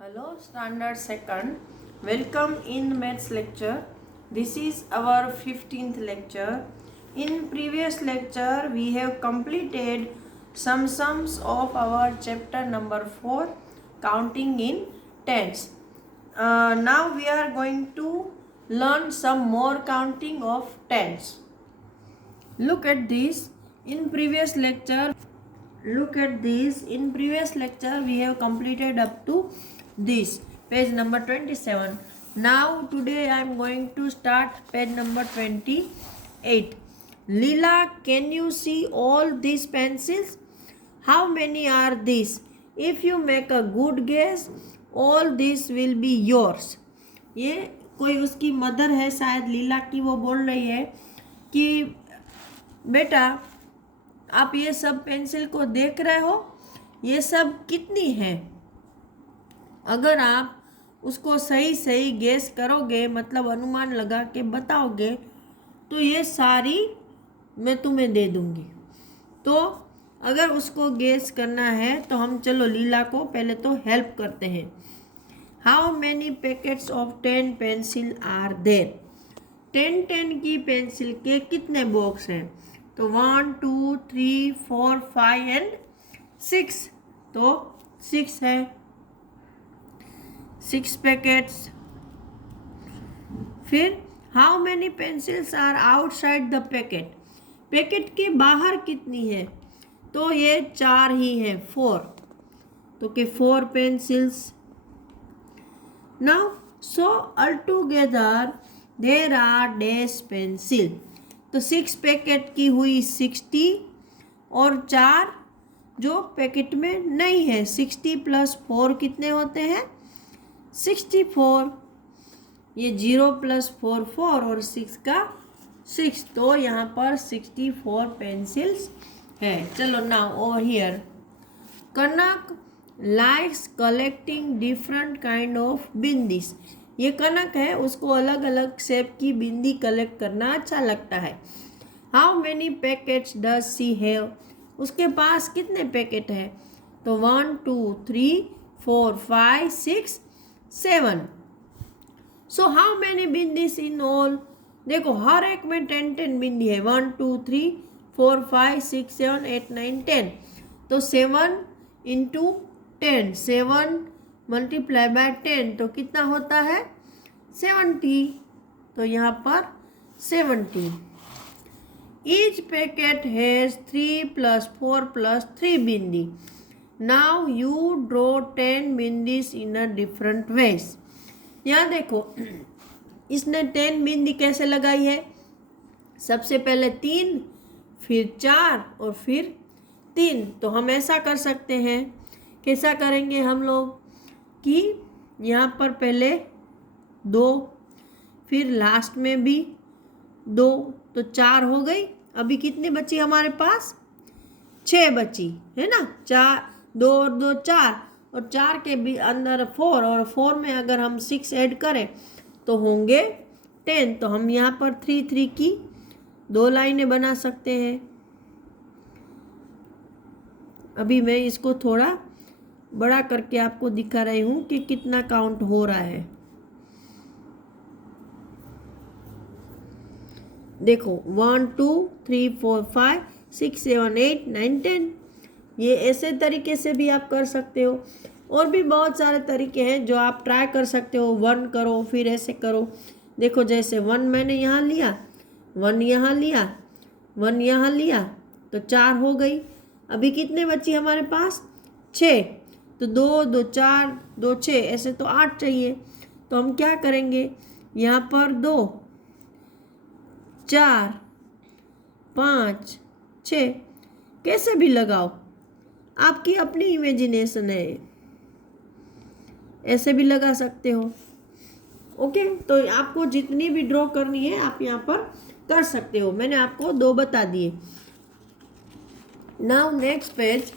Hello, Standard Second. Welcome in Maths lecture. This is our 15th lecture. In previous lecture, we have completed some sums of our chapter number 4, counting in tens. Now we are going to learn some more counting of tens. Look at this. In previous lecture, we have completed up to this page number 27. Now today I am going to start page number 28. Leela, can you see all these pencils? How many are these? If you make a good guess, all this will be yours. ये कोई उसकी mother है शायद लीला की, वो बोल रही है कि बेटा आप ये सब पेंसिल को देख रहे हो, ये सब कितनी है? अगर आप उसको सही सही गेस करोगे, मतलब अनुमान लगा के बताओगे, तो ये सारी मैं तुम्हें दे दूंगी। तो अगर उसको गेस करना है तो हम चलो लीला को पहले तो हेल्प करते हैं। How many packets of 10 pencil are there? 10 की पेंसिल के कितने बॉक्स हैं? तो 1 2 3 4 5 एंड 6, तो 6 है, 6 पैकेट्स। फिर how many pencils are outside the packet? Packet के बाहर कितनी है? तो ये 4 ही है, 4, तो के 4 pencils. Now so all together there are dash pencil, तो 6 पैकेट की हुई 60 और 4 जो पैकेट में नहीं है। 60 + 4 कितने होते हैं? 64। ये 0 + 4 4 और 6 का 6, तो यहाँ पर 64 पेंसिल्स है। चलो now over here, Kanak likes collecting different kind of bindis. ये कनक है, उसको अलग अलग शेप की बिंदी कलेक्ट करना अच्छा लगता है। How many packets does she have? उसके पास कितने पैकेट है? तो 1 2 3 4 5 6 7। So how many bindis in all? देखो हर एक में 10 बिंदी है। 1 2 3 4 5 6 7 8 9 10, तो 7 × 10, 7 × 10, तो कितना होता है? 70, तो यहाँ पर 70। Each packet has 3 + 4 + 3 bindi. Now you draw 10 bindis in a different ways. यहाँ देखो इसने 10 बिंदी कैसे लगाई है? सबसे पहले 3, फिर 4 और फिर 3। तो हम ऐसा कर सकते हैं, कैसा करेंगे हम लोग कि यहाँ पर पहले 2, फिर लास्ट में भी 2, तो 4 हो गई। अभी कितनी बची हमारे पास? 6 बची है ना। 4 2 और 2 4, और 4 के भी अंदर 4, और 4 में अगर हम 6 ऐड करें तो होंगे 10। तो हम यहाँ पर 3 3 की 2 लाइनें बना सकते हैं। अभी मैं इसको थोड़ा बड़ा करके आपको दिखा रही हूँ कि कितना काउंट हो रहा है। देखो 1 2 3 4 5 6 7 8 9 10। ये ऐसे तरीके से भी आप कर सकते हो, और भी बहुत सारे तरीके हैं जो आप ट्राई कर सकते हो। 1 करो, फिर ऐसे करो। देखो जैसे 1 मैंने यहाँ लिया, 1 यहाँ लिया, 1 यहाँ लिया, तो 4 हो गई। अभी कितने बची हमारे पास? 6, तो 2 2 4 2 6, ऐसे तो 8 चाहिए। तो हम क्या करेंगे, यहाँ पर 2 4 5 6, कैसे भी लगाओ, आपकी अपनी इमेजिनेशन है, ऐसे भी लगा सकते हो। ओके, तो आपको जितनी भी ड्रॉ करनी है आप यहाँ पर कर सकते हो। मैंने आपको 2 बता दिए। नाउ नेक्स्ट पेज,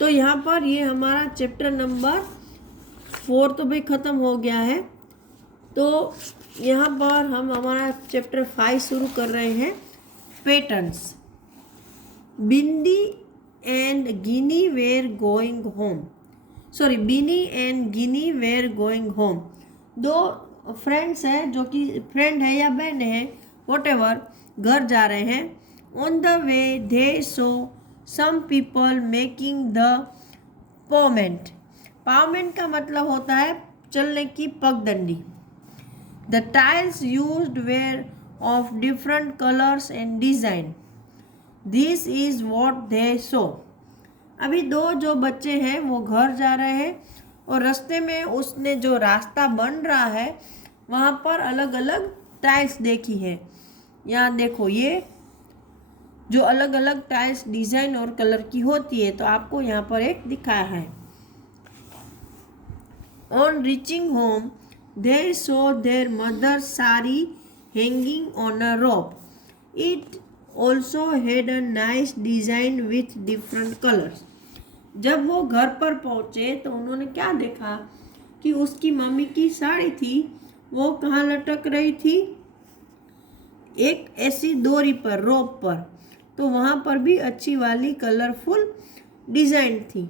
तो यहाँ पर ये हमारा चैप्टर नंबर 4 तो भाई ख़त्म हो गया है। तो यहाँ पर हम हमारा चैप्टर 5 शुरू कर रहे हैं, patterns. Bindi and Gini were going home. Sorry, Bini and Gini were going home. दो फ्रेंड्स हैं, जो कि फ्रेंड है या बहन है, वॉट एवर, घर जा रहे हैं। On the way they saw some people making the pavement. Pavement का मतलब होता है चलने की पगडंडी। The tiles used were of different colours and design. This is what they saw. अभी दो जो बच्चे हैं वो घर जा रहे हैं और रास्ते में उसने जो रास्ता बन रहा है वहाँ पर अलग अलग टाइल्स देखी है। यहाँ देखो, ये जो अलग अलग टाइल्स डिज़ाइन और कलर की होती है, तो आपको यहाँ पर एक दिखाया है। On reaching home they so there mother sari hanging on a rope. It also had a nice design with different colours. जब वो घर पर पहुँचे तो उन्होंने क्या देखा कि उसकी मम्मी की साड़ी थी, वो कहाँ लटक रही थी, एक ऐसी डोरी पर, रोप पर। तो वहाँ पर भी अच्छी वाली कलरफुल डिज़ाइन थी।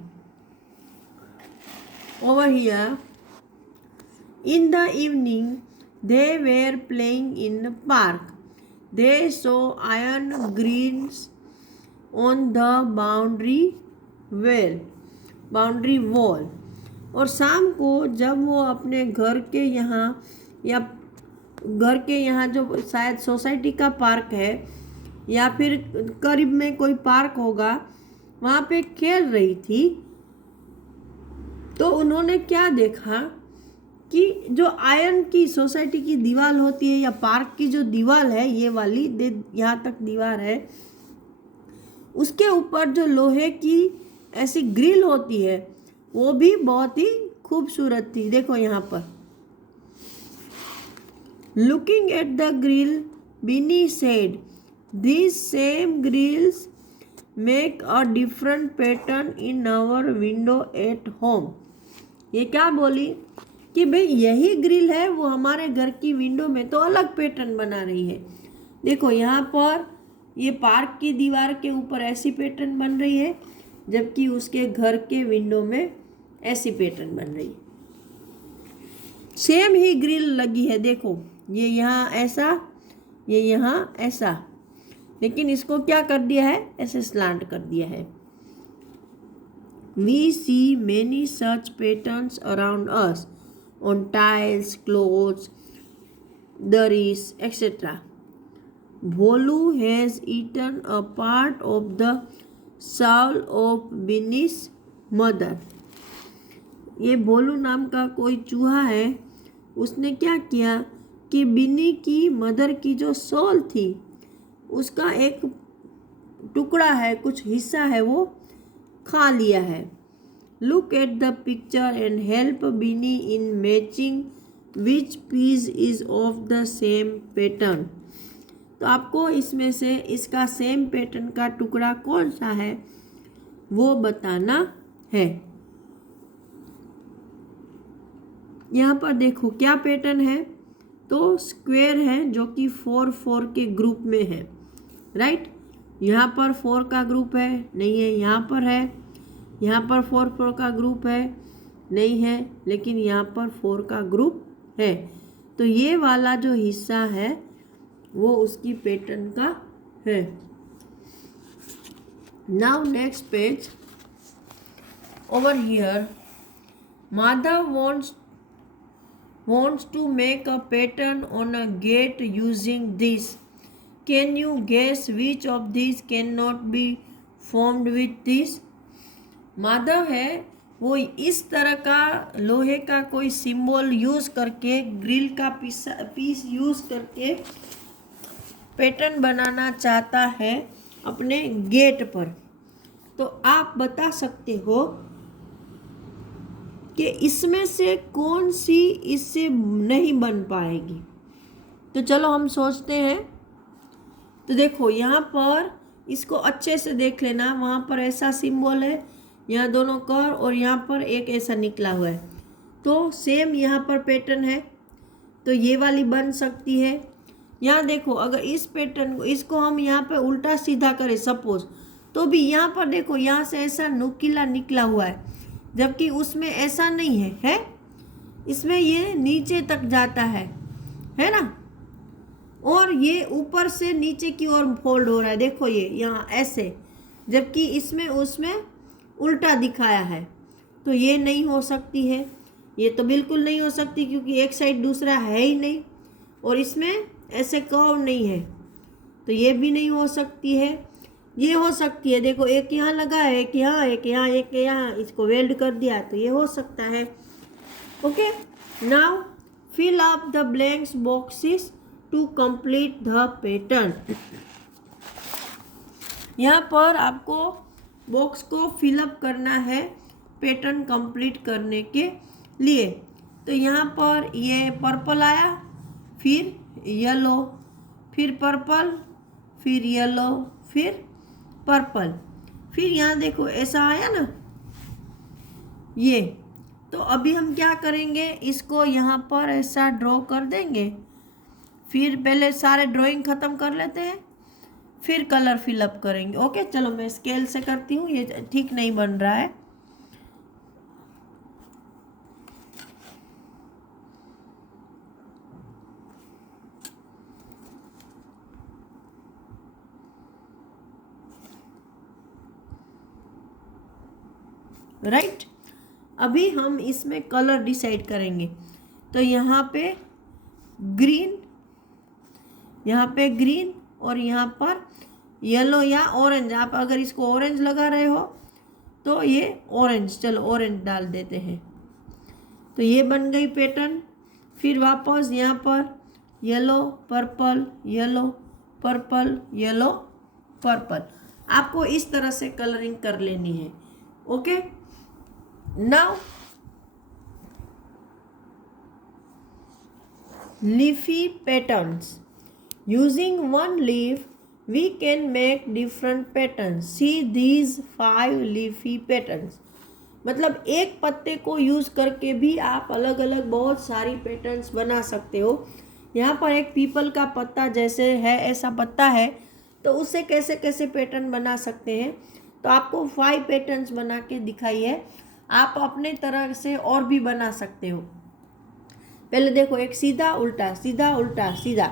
Over here in the evening they were playing in the park. They saw iron grills on the boundary wall. और शाम को जब वो अपने घर के यहाँ या घर के यहाँ जो शायद सोसाइटी का पार्क है या फिर करीब में कोई पार्क होगा, वहाँ पे खेल रही थी, तो उन्होंने क्या देखा कि जो आयरन की सोसाइटी की दीवार होती है या पार्क की जो दीवार है, ये वाली यहाँ तक दीवार है, उसके ऊपर जो लोहे की ऐसी ग्रिल होती है वो भी बहुत ही खूबसूरत थी। देखो यहाँ पर, looking at the grill Binny said, these same grills make a different pattern in our window at home। ये क्या बोली कि भाई यही ग्रिल है, वो हमारे घर की विंडो में तो अलग पैटर्न बना रही है। देखो यहाँ पर ये पार्क की दीवार के ऊपर ऐसी पैटर्न बन रही है, जबकि उसके घर के विंडो में ऐसी पैटर्न बन रही है। सेम ही ग्रिल लगी है, देखो ये यहाँ ऐसा, ये यहाँ ऐसा, लेकिन इसको क्या कर दिया है, ऐसे स्लांट कर दिया है। We see many such patterns around us on tiles, clothes, durries etcetera. Bholu has eaten a part of the shawl of Bini's mother. ये भोलू नाम का कोई चूहा है, उसने क्या किया कि बिनी की मदर की जो सोल थी उसका एक टुकड़ा है, कुछ हिस्सा है, वो खा लिया है। Look at the picture and help Bini in matching which piece is of the same pattern. तो आपको इसमें से इसका सेम पैटर्न का टुकड़ा कौन सा है वो बताना है। यहाँ पर देखो क्या पैटर्न है, तो स्क्वायर है जो कि 4 के ग्रुप में है, राइट। यहाँ पर 4 का ग्रुप है, नहीं है, यहाँ पर है, यहाँ पर 4 का ग्रुप है, नहीं है, लेकिन यहाँ पर 4 का ग्रुप है। तो ये वाला जो हिस्सा है वो उसकी पैटर्न का है। Now next page, over here Madhav wants to make a pattern on a gate using this. Can you guess which of these cannot be formed with this? Madhav है वो इस तरह का लोहे का कोई सिंबल यूज करके, ग्रिल का पीस यूज करके पैटर्न बनाना चाहता है अपने गेट पर। तो आप बता सकते हो कि इसमें से कौन सी इससे नहीं बन पाएगी। तो चलो हम सोचते हैं। तो देखो यहाँ पर इसको अच्छे से देख लेना, वहाँ पर ऐसा सिंबल है, यहाँ दोनों कर और यहाँ पर एक ऐसा निकला हुआ है, तो सेम यहाँ पर पैटर्न है, तो ये वाली बन सकती है। यहाँ देखो अगर इस पैटर्न को, इसको हम यहाँ पे उल्टा सीधा करें सपोज, तो भी यहाँ पर देखो यहाँ से ऐसा नुकीला निकला हुआ है, जबकि उसमें ऐसा नहीं है? इसमें ये नीचे तक जाता है ना, और ये ऊपर से नीचे की ओर फोल्ड हो रहा है, देखो ये यहाँ ऐसे, जबकि इसमें उसमें उल्टा दिखाया है। तो ये नहीं हो सकती है, ये तो बिल्कुल नहीं हो सकती, क्योंकि एक साइड दूसरा है ही नहीं, और इसमें ऐसे कर्व नहीं है, तो ये भी नहीं हो सकती है। ये हो सकती है, देखो एक यहाँ लगा है, एक यहाँ, एक यहाँ, एक यहाँ, इसको वेल्ड कर दिया, तो ये हो सकता है। Okay, now fill up the blanks boxes to complete the pattern. यहाँ पर आपको बॉक्स को फिलअप करना है पैटर्न कंप्लीट करने के लिए। तो यहाँ पर ये पर्पल आया, फिर येलो, फिर पर्पल, फिर येलो, फिर पर्पल, फिर यहाँ देखो ऐसा आया ना ये। तो अभी हम क्या करेंगे, इसको यहाँ पर ऐसा ड्रॉ कर देंगे, फिर पहले सारे ड्राइंग ख़त्म कर लेते हैं, फिर कलर फिलअप करेंगे। ओके, चलो मैं स्केल से करती हूँ, ये ठीक नहीं बन रहा है। राइट, अभी हम इसमें कलर डिसाइड करेंगे। तो यहाँ पे ग्रीन, यहाँ पे ग्रीन, और यहाँ पर येलो या ऑरेंज। आप अगर इसको ऑरेंज लगा रहे हो तो ये ऑरेंज, चलो ऑरेंज डाल देते हैं। तो ये बन गई पैटर्न। फिर वापस यहाँ पर yellow purple, yellow purple, yellow purple. आपको इस तरह से कलरिंग कर लेनी है। Okay, now leafy patterns. Using one leaf we can make different patterns. See these 5 leafy patterns. मतलब एक पत्ते को यूज़ करके भी आप अलग अलग बहुत सारी पैटर्न्स बना सकते हो। यहाँ पर एक पीपल का पत्ता जैसे है, ऐसा पत्ता है, तो उससे कैसे कैसे पैटर्न बना सकते हैं। तो आपको 5 पैटर्न्स बना के दिखाई है, आप अपने तरह से और भी बना सकते हो। पहले देखो, एक सीधा उल्टा, सीधा उल्टा सीधा,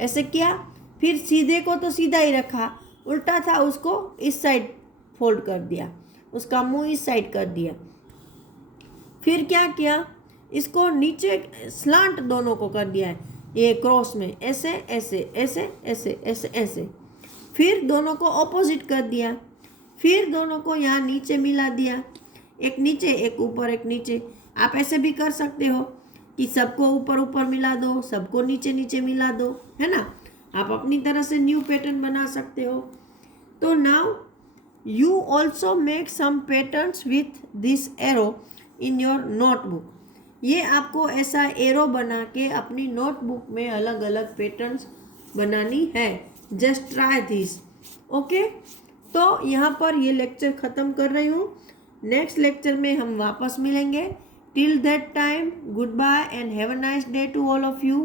ऐसे किया, फिर सीधे को तो सीधा ही रखा, उल्टा था उसको इस साइड फोल्ड कर दिया, उसका मुंह इस साइड कर दिया। फिर क्या किया, इसको नीचे स्लांट दोनों को कर दिया है, ये क्रॉस में ऐसे ऐसे ऐसे ऐसे ऐसे ऐसे। फिर दोनों को ऑपोजिट कर दिया, फिर दोनों को यहाँ नीचे मिला दिया, एक नीचे एक ऊपर एक नीचे। आप ऐसे भी कर सकते हो कि सबको ऊपर ऊपर मिला दो, सबको नीचे नीचे मिला दो, है ना। आप अपनी तरह से न्यू पैटर्न बना सकते हो। तो now you also make some patterns with this arrow in your notebook. ये आपको ऐसा एरो बना के अपनी नोटबुक में अलग अलग पैटर्न्स बनानी है। Just try this. ओके, तो यहाँ पर ये लेक्चर ख़त्म कर रही हूँ। नेक्स्ट लेक्चर में हम वापस मिलेंगे। Till that time, goodbye and have a nice day to all of you.